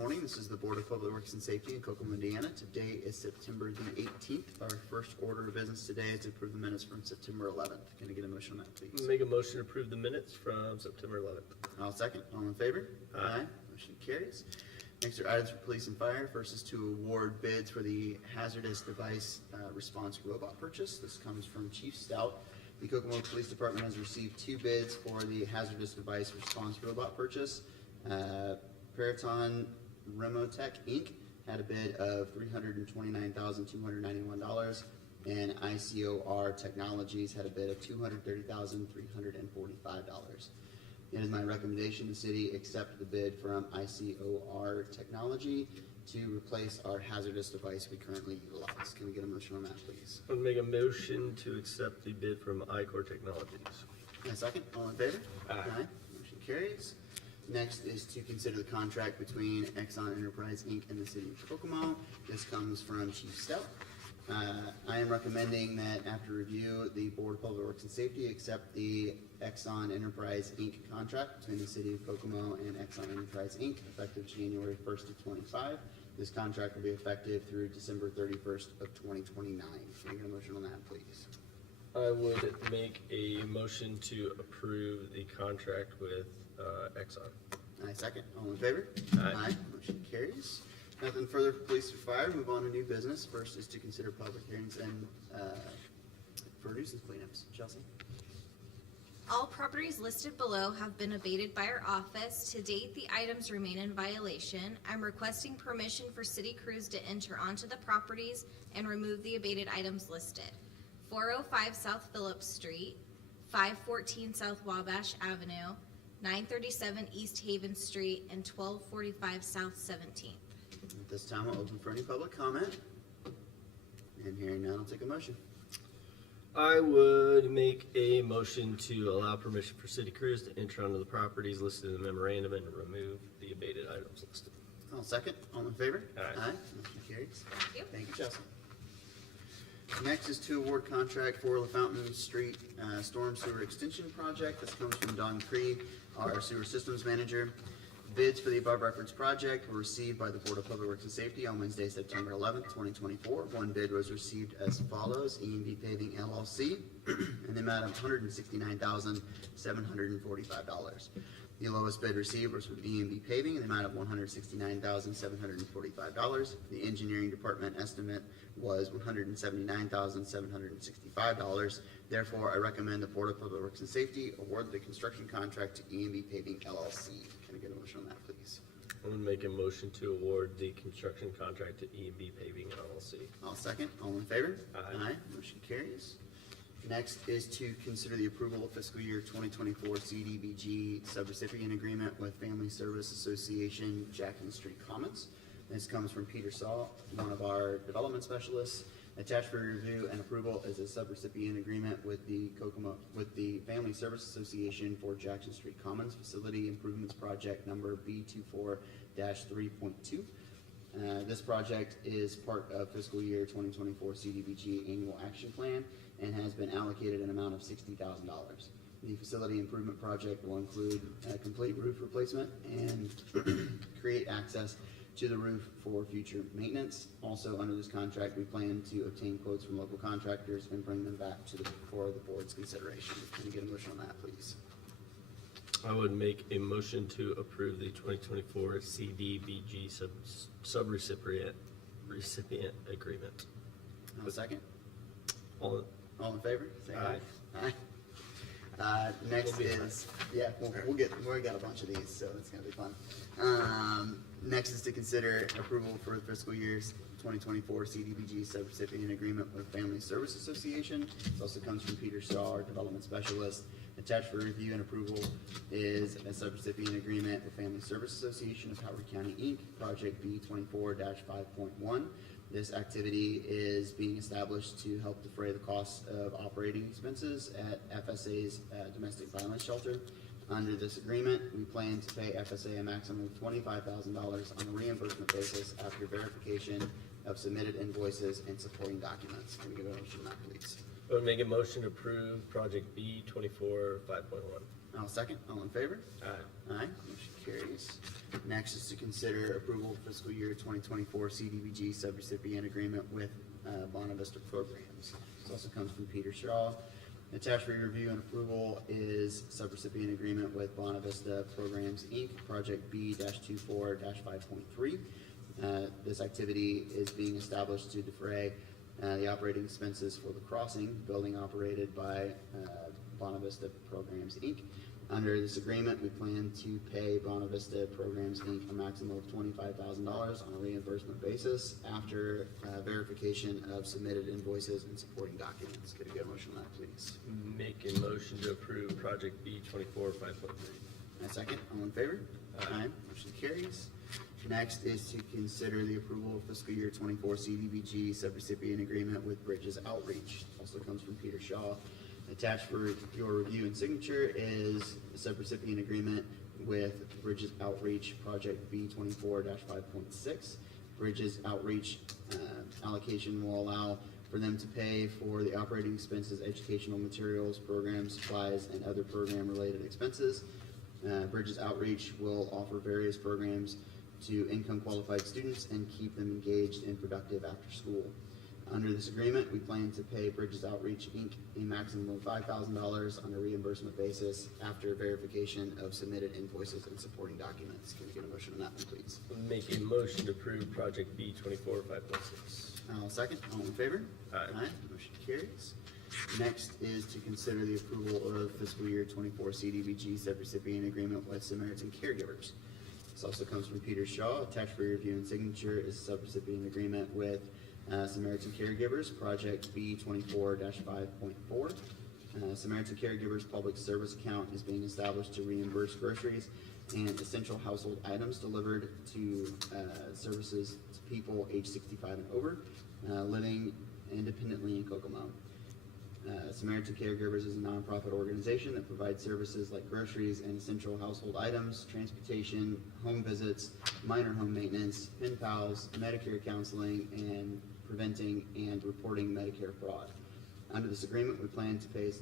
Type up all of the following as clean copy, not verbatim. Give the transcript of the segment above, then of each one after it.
morning. This is the Board of Public Works and Safety in Kokomo, Indiana. Today is September the 18th. Our first order of business today is to approve the minutes from September 11th. Can I get a motion on that, please? Make a motion to approve the minutes from September 11th. I'll second. All in favor? Aye. Motion carries. Next are items for police and fire. First is to award bids for the hazardous device response robot purchase. This comes from Chief Stout. The Kokomo Police Department has received 2 bids for the hazardous device response robot purchase. Peraton Remotech Inc. had a bid of $329,291, and ICOR Technologies had a bid of $230,345. It is my recommendation the city accept the bid from ICOR Technology to replace our hazardous device we currently utilize. Can we get a motion on that, please? I would make a motion to accept the bid from iCore Technologies. And a second. All in favor? Aye. Motion carries. Next is to consider the contract between Exxon Enterprise Inc. and the city of Kokomo. This comes from Chief Stout. I am recommending that after review, the Board of Public Works and Safety accept the Exxon Enterprise Inc. contract between the city of Kokomo and Exxon Enterprise Inc. effective January 1st of 25. This contract will be effective through December 31st of 2029. Can I get a motion on that, please? I would make a motion to approve the contract with Exxon. I second. All in favor? Aye. Motion carries. Nothing further for police or fire. Move on to new business. First is to consider public hearings and for nuisance cleanups. Chelsea? All properties listed below have been abated by our office. To date, the items remain in violation. I'm requesting permission for city crews to enter onto the properties and remove the abated items listed. 405 South Phillips Street, 514 South Wabash Avenue, 937 East Haven Street, and 1245 South 17th. At this time, I'll open for any public comment. And hearing none, I'll take a motion. I would make a motion to allow permission for city crews to enter onto the properties listed in the memorandum and remove the abated items listed. I'll second. All in favor? Aye. Motion carries. Thank you. Thank you, Chelsea. Next is to award contract for LaFountain Street Storm Sewer Extension Project. This comes from Don Cree, our sewer systems manager. Bids for the above referenced project were received by the Board of Public Works and Safety on Wednesday, September 11th, 2024. One bid was received as follows: E&B Paving LLC in the amount of $169,745. The lowest bid received was from E&B Paving in the amount of $169,745. The engineering department estimate was $179,765. Therefore, I recommend the Board of Public Works and Safety award the construction contract to E&B Paving LLC. Can I get a motion on that, please? I would make a motion to award the construction contract to E&B Paving LLC. I'll second. All in favor? Aye. Motion carries. Next is to consider the approval of fiscal year 2024 CDBG subrecipient agreement with Family Service Association Jackson Street Commons. This comes from Peter Saw, one of our development specialists. Attached for review and approval is a subrecipient agreement with the Family Service Association for Jackson Street Commons Facility Improvements Project number B24-3.2. This project is part of fiscal year 2024 CDBG annual action plan and has been allocated an amount of $60,000. The facility improvement project will include a complete roof replacement and create access to the roof for future maintenance. Also, under this contract, we plan to obtain quotes from local contractors and bring them back for the board's consideration. Can you get a motion on that, please? I would make a motion to approve the 2024 CDBG subrecipient agreement. I'll second. All All in favor? Say Aye. Aye. Next We'll be is, yeah, we got a bunch of these, so it's gonna be fun. Next is to consider approval for the fiscal year's 2024 CDBG subrecipient agreement with Family Service Association. This also comes from Peter Shaw, our development specialist. Attached for review and approval is a subrecipient agreement with Family Service Association of Howard County, Inc., Project B24-5.1. This activity is being established to help defray the cost of operating expenses at FSA's domestic violence shelter. Under this agreement, we plan to pay FSA a maximum of $25,000 on a reimbursement basis after verification of submitted invoices and supporting documents. Can we get a motion on that, please? I would make a motion to approve project B24-5.1. I'll second. All in favor? Aye. Aye, motion carries. Next is to consider approval of fiscal year 2024 CDBG subrecipient agreement with Bonavista Programs. This also comes from Peter Shaw. Attached for your review and approval is subrecipient agreement with Bonavista Programs, Inc., Project B-24-5.3. This activity is being established to defray the operating expenses for the crossing building operated by Bonavista Programs, Inc. Under this agreement, we plan to pay Bonavista Programs, Inc. a maximum of $25,000 on a reimbursement basis after verification of submitted invoices and supporting documents. Could I get a motion on that, please? Make a motion to approve project B-24 5.3. A second, all in favor? Aye. Motion carries. Next is to consider the approval of fiscal year 24 CDBG subrecipient agreement with Bridges Outreach. Also comes from Peter Shaw. Attached for your review and signature is the subrecipient agreement with Bridges Outreach Project B-24-5.6. Bridges Outreach allocation will allow for them to pay for the operating expenses, educational materials, programs, supplies, and other program-related expenses. Bridges Outreach will offer various programs to income-qualified students and keep them engaged and productive after school. Under this agreement, we plan to pay Bridges Outreach, Inc. a maximum of $5,000 on a reimbursement basis after verification of submitted invoices and supporting documents. Can we get a motion on that one, please? Make a motion to approve project B-24 5.6. I'll second. All in favor? Aye. Motion carries. Next is to consider the approval of fiscal year 24 CDBG subrecipient agreement with Samaritan Caregivers. This also comes from Peter Shaw. Attached for your review and signature is a subrecipient agreement with Samaritan Caregivers, Project B-24-5.4. Samaritan Caregivers Public Service Account is being established to reimburse groceries and essential household items delivered to services to people age 65 and over, living independently in Kokomo. Samaritan Caregivers is a nonprofit organization that provides services like groceries and essential household items, transportation, home visits, minor home maintenance, pen pals, Medicare counseling, and preventing and reporting Medicare fraud. Under this agreement, we plan to pay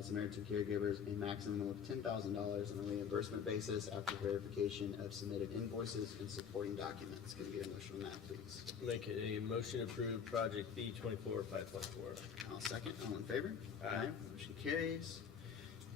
Samaritan Caregivers a maximum of $10,000 on a reimbursement basis after verification of submitted invoices and supporting documents. Can we get a motion on that, please? Make a motion to approve project B-24 5.4. I'll second. All in favor? Aye. Motion carries.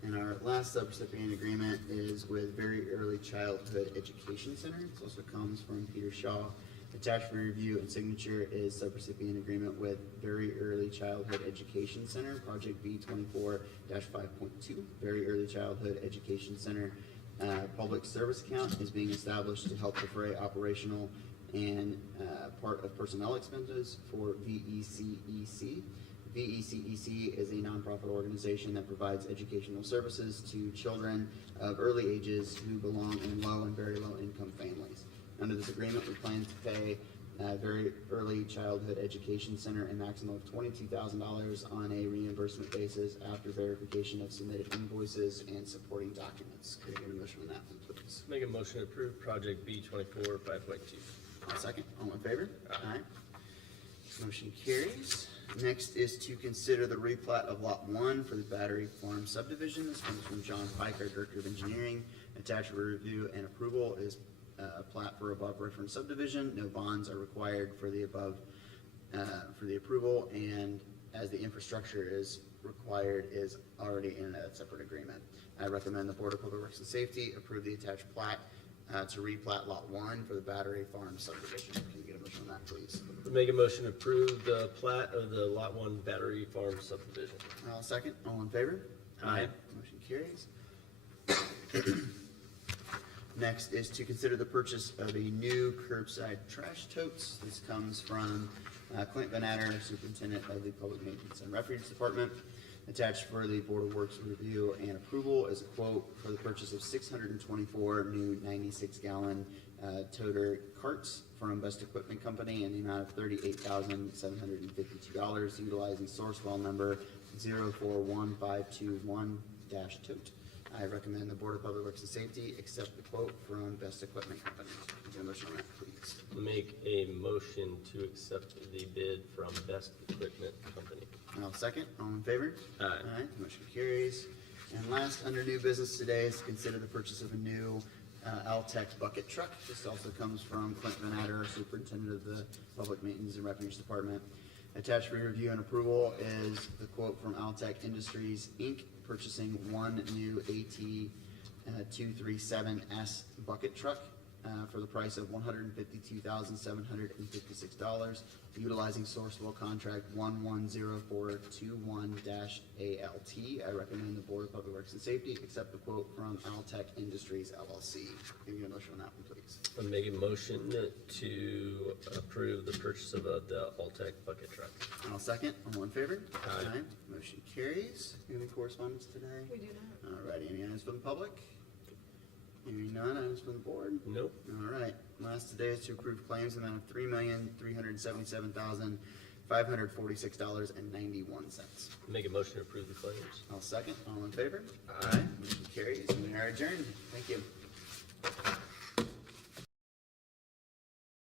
And our last subrecipient agreement is with Very Early Childhood Education Center. This also comes from Peter Shaw. Attached for review and signature is subrecipient agreement with Very Early Childhood Education Center, Project B-24-5.2. Very Early Childhood Education Center public service account is being established to help defray operational and part of personnel expenses for VECEC. VECEC is a nonprofit organization that provides educational services to children of early ages who belong in low and very low income families. Under this agreement, we plan to pay Very Early Childhood Education Center a maximum of $22,000 on a reimbursement basis after verification of submitted invoices and supporting documents. Could I get a motion on that one, please? Make a motion to approve project B-24 5.2. I'll second. All in favor? Aye. Motion carries. Next is to consider the replat of Lot 1 for the Battery Farm subdivision. This comes from John Pike, our Director of Engineering. Attached for review and approval is a plat for above reference subdivision. No bonds are required for the above, for the approval, and as the infrastructure is required is already in a separate agreement. I recommend the Board of Public Works and Safety approve the attached plat to replat Lot 1 for the Battery Farm subdivision. Can you get a motion on that, please? Make a motion to approve the plat of the Lot 1 Battery Farm subdivision. I'll second. All in favor? Aye. Motion carries. Next is to consider the purchase of a new curbside trash totes. This comes from Clint Van Adder, Superintendent of the Public Maintenance and Refuge Department. Attached for the Board of Works review and approval is a quote for the purchase of 624 new 96-gallon toter carts from Best Equipment Company in the amount of $38,752, utilizing source file number 041521-tote. I recommend the Board of Public Works and Safety accept the quote from Best Equipment Company. Get a motion on that, please. Make a motion to accept the bid from Best Equipment Company. And I'll second. All in favor? Aye. Motion carries. And last, under new business today is to consider the purchase of a new Altech bucket truck. This also comes from Clint Van Adder, Superintendent of the Public Maintenance and Refuge Department. Attached for your review and approval is the quote from Altech Industries, Inc., purchasing one new AT 237S bucket truck for the price of $152,756, utilizing Sourcewell Contract 110421-ALT. I recommend the Board of Public Works and Safety accept the quote from Altech Industries LLC. Give me a motion on that one, please. I'm making a motion to approve the purchase of the Altech bucket truck. I'll second. All in favor? Aye. Motion carries. Any correspondence today? We do not. Alrighty, any items from the public? Hearing none, items from the board? Nope. Alright, last today is to approve claims in the amount of $3,377,546.91. Make a motion to approve the claims. I'll second. All in favor? Aye. Motion carries. We are adjourned. Thank you.